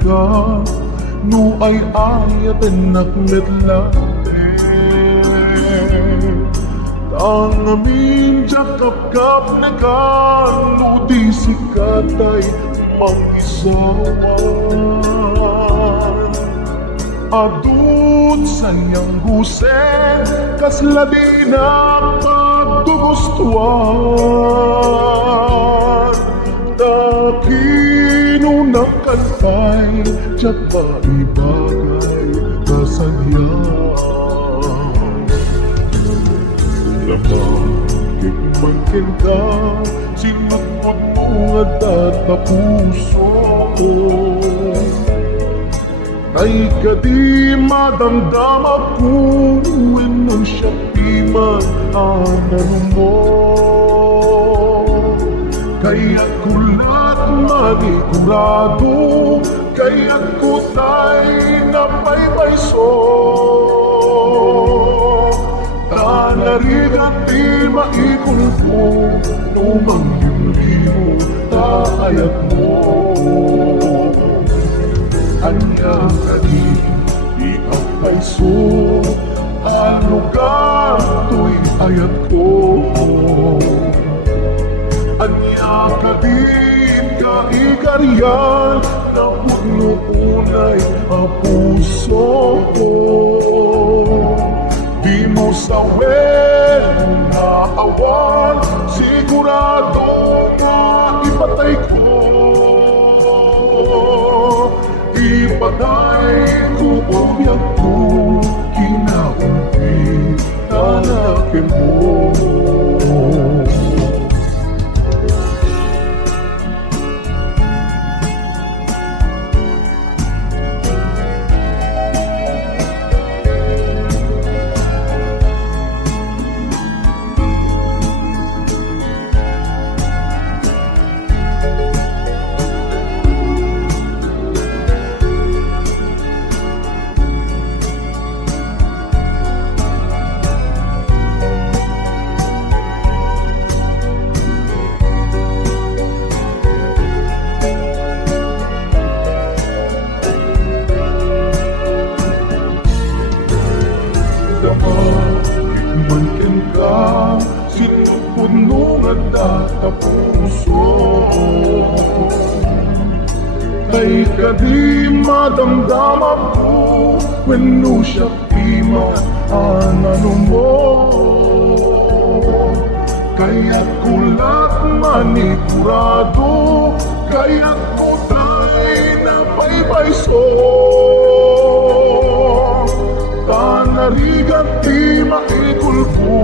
ka nu ay ayaten nakmetlate Tang amin jakap-kap na kan nu di sikatay mang-isawan Adun sanyang husen kasladi na pagdugustuan Takinunang kantay tsaka ibagay kasanyaw Namagig magkinta sinapot mo nga datapuso Ay kadi madamdam ako Inon siya piman anan mo Kaya't kulat manigurado Kaya't kutay na paypayso Tanarigat di maikong ko Numang limu taayat mo Anya kadi di apayso Ang lugar to'y ayat ko Anya kadi kaikaryan Na puno-unay ang puso ko Di mo sawin na awan Sigurado nga ipatay ko Ipatay ko umiyak ko Kinaumpi tanakin mo Sinupuno nga datapuso Kay kadi madamdam ako Weno siya piman anano mo Kaya't kulat manigurado Kaya't kutay na paypayso Tanarigat di maikulpo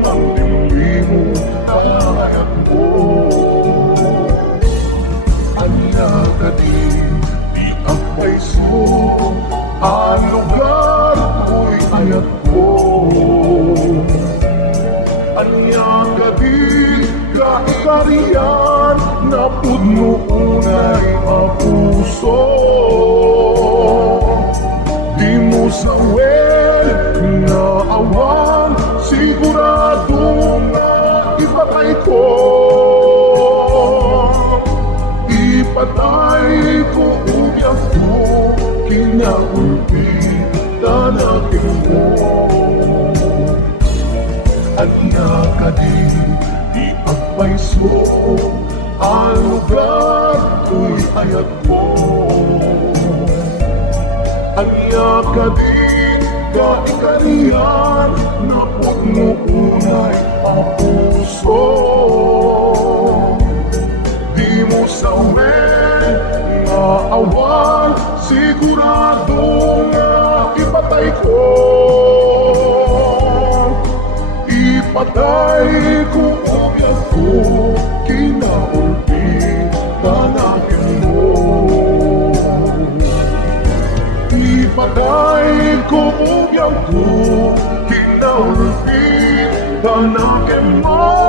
Nung limu ayat mo Anya kadi di apayso Ang lugar ko'y ayat ko Anya kadi kaikariyan Na puno-unay ang puso Di mo sawin na awan Sigurado nga ipatay ko Ipatay ko umiyak ko Kinaulpi tanakin mo Anya kadi di agpayso Ang lugar ko'y ayat ko Anya kadin kaikariyan Na puno-unay ang puso Di mo sawin na awan Sigurado nga ipatay ko Ipatay ko umiyak ko Kinaulpi tanakin mo Ipatay ko umiyak ko Kinaulpi tanakin mo